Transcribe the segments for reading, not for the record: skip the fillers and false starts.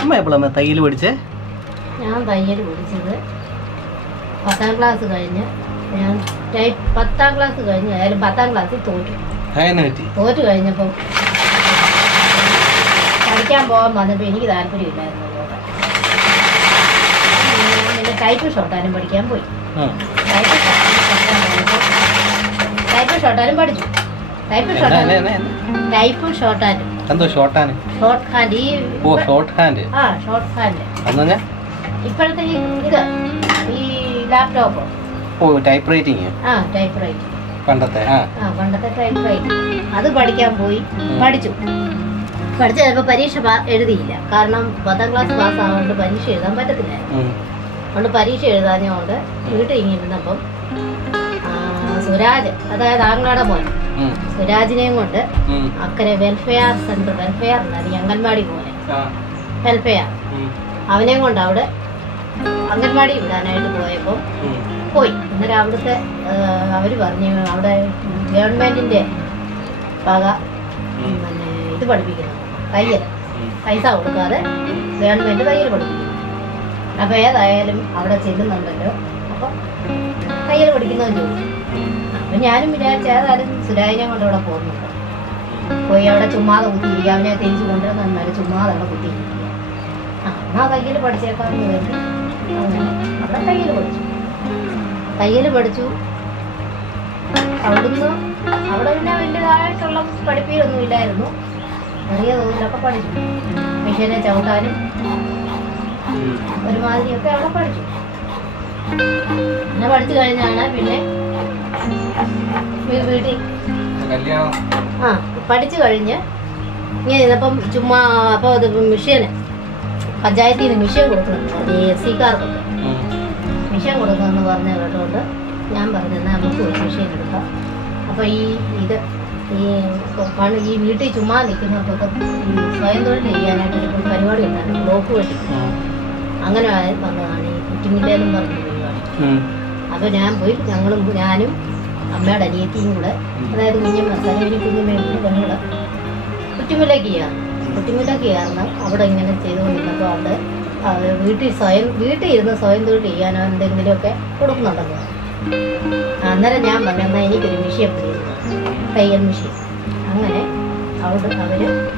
അമ്മ എപ്പോഴാണ് തയ്യൽ പഠിച്ചേ? ഞാൻ തയ്യൽ പഠിച്ചത് 10ാം ക്ലാസ് കഴിഞ്ഞ്. ഞാൻ 10ാം ക്ലാസ് കഴിഞ്ഞ് 10ാം ക്ലാസ്സിൽ തോറ്റു കഴിഞ്ഞപ്പം പഠിക്കാൻ പോകാൻ വന്നപ്പോൾ എനിക്ക് താല്പര്യമില്ലായിരുന്നു. പിന്നെ ടൈപ്പ് ഷോട്ടാനും പഠിക്കാൻ പോയി. ടൈപ്പ് ഷോട്ടാനും പഠിച്ചു. ടൈപ്പ് ഷോട്ടാനും ഇപ്പോഴത്തെ ഈ ലാപ്ടോപ്പ് ടൈപ്പ് റൈറ്റിംഗ്. പണ്ടത്തെ ടൈപ്പ് റൈറ്റിംഗ് അത് പഠിക്കാൻ പോയി. പഠിച്ചു ചിലപ്പോൾ പരീക്ഷ എഴുതിയില്ല. കാരണം 10ാം ക്ലാസ് പാസ്സാകൊണ്ട് പരീക്ഷ എഴുതാൻ പറ്റത്തില്ലായിരുന്നു. അതുകൊണ്ട് പരീക്ഷ എഴുതാഞ്ഞുകൊണ്ട് വീട്ടിൽ ഇങ്ങിരുന്നപ്പം സുരാജ്, അതായത് ആങ്ങളയുടെ മോൻ സുരാജിനെയും കൊണ്ട് അക്കരെ വെൽഫെയർ സെന്റർ, വെൽഫെയർ ഉണ്ടായിരുന്നു അംഗൻവാടി പോലെ, വെൽഫെയർ, അവനെയും കൊണ്ട് അവിടെ അംഗൻവാടി വിടാനായിട്ട് പോയപ്പോൾ പോയി. അന്നേരം അവിടുത്തെ അവർ പറഞ്ഞു അവിടെ ഗവൺമെന്റിന്റെ വക പിന്നെ ഇത് പഠിപ്പിക്കുന്നു, തയ്യൽ, പൈസ കൊടുക്കാതെ ഗവൺമെന്റ് തയ്യൽ പഠിപ്പിക്കുന്നു. അപ്പോൾ ഏതായാലും അവിടെ ചെല്ലുന്നുണ്ടല്ലോ, അപ്പം തയ്യൽ പഠിക്കുന്നതെന്ന് ചോദിച്ചു. അപ്പം ഞാനും വിചാരിച്ച ഏതായാലും സുരാജിനെ കൊണ്ട് അവിടെ പോകുന്നുണ്ട്. പോയി അവിടെ ചുമ്മാതെ കുത്തിയിരിക്കുക, അവനെ തിരിച്ചു കൊണ്ടുവന്നാൽ ചുമ്മാതെ അവിടെ കുത്തിയിരിക്കുക. എന്നാൽ തയ്യൽ പഠിച്ചേക്കാമെന്ന് കരുതി അങ്ങനെ അവിടെ തയ്യൽ പഠിച്ചു. അവിടുന്ന് അവിടെ പിന്നെ വലിയതായിട്ടുള്ള പഠിപ്പിയൊന്നും ഇല്ലായിരുന്നു. ചെറിയ തോതിലൊക്കെ പഠിച്ചു. മിഷനെ ചവിട്ടാനും ഒരുമാതിരിയൊക്കെ അവിടെ പഠിച്ചു. പിന്നെ പഠിച്ചു കഴിഞ്ഞാണ് പിന്നെ വീട്ടിൽ പഠിച്ചു കഴിഞ്ഞ് ഇങ്ങനെ ഇന്നപ്പം ചുമ്മാ അപ്പോൾ അത് മിഷ്യന് പഞ്ചായത്തിൽ നിന്ന് മിഷ്യൻ കൊടുക്കുന്നുണ്ട് SC-കാർക്കൊക്കെ മിഷ്യൻ കൊടുക്കുമെന്ന് പറഞ്ഞ കേട്ടോണ്ട് ഞാൻ പറഞ്ഞെന്നാൽ നമുക്ക് ഒരു മിഷ്യൻ എടുക്കാം. അപ്പോൾ ഈ വീട്ടിൽ ചുമ്മാ നിൽക്കുന്നവർക്കൊക്കെ സ്വയം തൊഴിൽ ചെയ്യാനായിട്ടൊരു പരിപാടി ഉണ്ടായിരുന്നു, ബ്ലോക്ക് വഴി. അങ്ങനെ വന്നതാണ് ഈ കുറ്റിമില്ലേന്നും പറഞ്ഞ പരിപാടി. അപ്പോൾ ഞാൻ പോയി, ഞാനും അമ്മയുടെ അനിയത്തിയും കൂടെ, അതായത് കുഞ്ഞമ്മ സലവിനി കുഞ്ഞമ്മയും കൂടെ കുറ്റിമില്ലേക്ക് കയറണം. അവിടെ ഇങ്ങനെ ചെയ്തുകൊണ്ടിരുന്നപ്പോൾ അവിടെ വീട്ടിൽ ഇരുന്ന് സ്വയം തൊഴിൽ ചെയ്യാനോ എന്തെങ്കിലുമൊക്കെ കൊടുക്കുന്നുണ്ടല്ലോ. അന്നേരം ഞാൻ പറഞ്ഞു എന്നാൽ എനിക്കൊരു മിഷ്യൻ പിടിക്കുന്നു, തയ്യൽ മിഷ്യൻ. അങ്ങനെ അവർ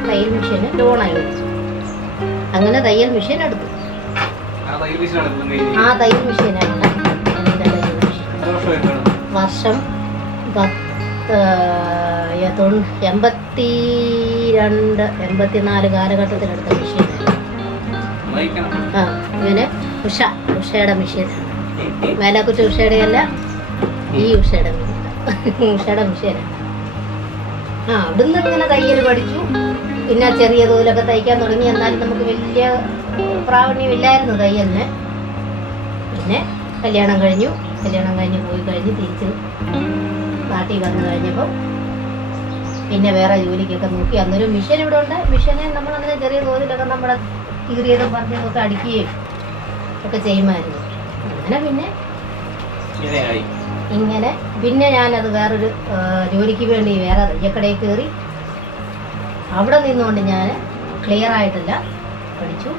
തയ്യൽ മിഷ്യന് ലോണായി വെച്ചു. അങ്ങനെ തയ്യൽ മിഷ്യൻ എടുത്തു. ആ തയ്യൽ മിഷ്യനാണ് എൻ്റെ തയ്യൽ മിഷ്യൻ. വർഷം 82-84 കാലഘട്ടത്തിലെടുത്ത മിഷ്യനാണ്. ഇങ്ങനെ ഉഷയുടെ മിഷ്യനാണ്. വേലാക്കുറ്റി ഉഷയുടെ അല്ല, ഈ ഉഷയുടെ മിഷ്യനാണ്. അവിടുന്ന് ഇങ്ങനെ തയ്യൽ പഠിച്ചു. പിന്നെ ചെറിയ തോതിലൊക്കെ തയ്ക്കാൻ തുടങ്ങി. എന്നാലും നമുക്ക് വലിയ പ്രാവീണ്യമില്ലായിരുന്നു തയ്യലിന്. പിന്നെ കല്യാണം കഴിഞ്ഞ് പോയി കഴിഞ്ഞ് തിരിച്ച് നാട്ടിൽ വന്നു കഴിഞ്ഞപ്പോൾ പിന്നെ വേറെ ജോലിക്കൊക്കെ നോക്കി. അന്നൊരു മിഷ്യൻ ഇവിടെ ഉണ്ട്. മിഷ്യനെ നമ്മളങ്ങനെ ചെറിയ തോതിലൊക്കെ നമ്മുടെ കീറിയതും പറഞ്ഞതൊക്കെ അടിക്കുകയും ഒക്കെ ചെയ്യുമായിരുന്നു. അങ്ങനെ പിന്നെ ഞാനത് വേറൊരു ജോലിക്ക് വേണ്ടി വേറെ തയ്യക്കടയിൽ കയറി. അവിടെ നിന്നുകൊണ്ട് ഞാൻ ക്ലിയർ ആയിട്ടില്ല പഠിച്ചു.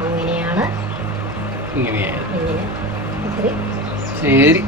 അങ്ങനെയാണ് ഇങ്ങനെ. ശരി.